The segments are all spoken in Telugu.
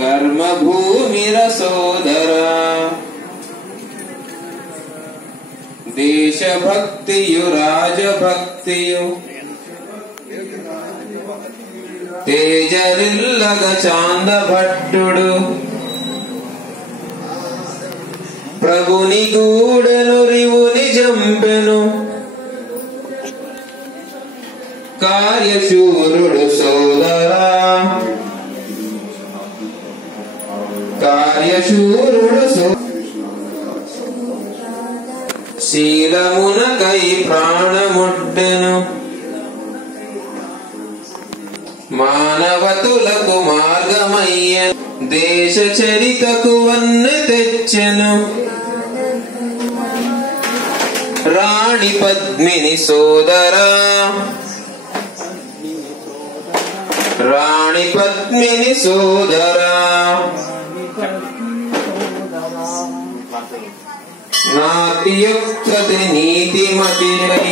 కర్మభూమిర సోదరా దేశభక్తియు రాజభక్తియు తేజరిల్లగ చాందభట్టుడు ప్రభుని గూడెను రివుని జంపెను కార్యశూరుడు సోదరా కార్యశూరుడు శీలమునకై ప్రాణముడ్డెను మానవతులకు మార్గమయ్యను దేశ చరితకు వన్నె తెచ్చెను రాణి పద్మిని సోదరా రాణి పద్మిని సోదరా నాట్యయుక్తతి నీతిమతిరై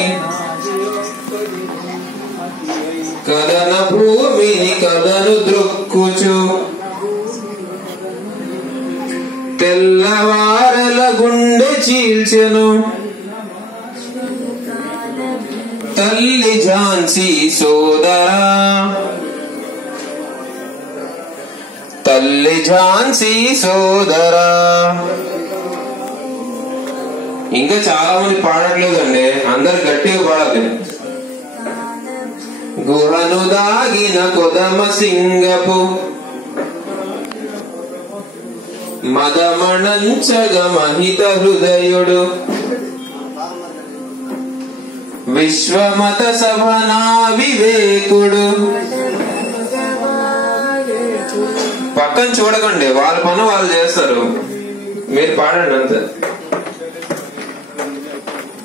కదన భూమిని కదను ద్రుక్కుచు తెల్లవారల గుండె చీల్చెను తల్లి ఝాన్సీ సోదరా తల్లి ఝాన్సీ సోదరా. ఇంకా చాలా మంది పాడట్లేదండి, అందరు గట్టిగా పాడాలి. గుహను దాగిన కొదమ సింగపు మదమణంచగ మహిత హృదయుడు విశ్వమత సభనా వివేకుడు. పక్కన చూడకండి, వాళ్ళ పని వాళ్ళు చేస్తారు, మీరు పాడండి అంతే.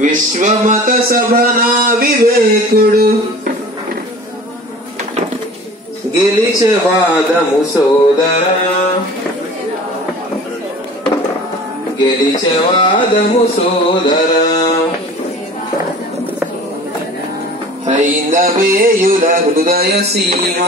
విశ్వమత సభనా వివేకుడు గెలిచే వాదము సోదరా గెలిచే వాదము సోదరా. హైందవేయుల హృదయ సీమ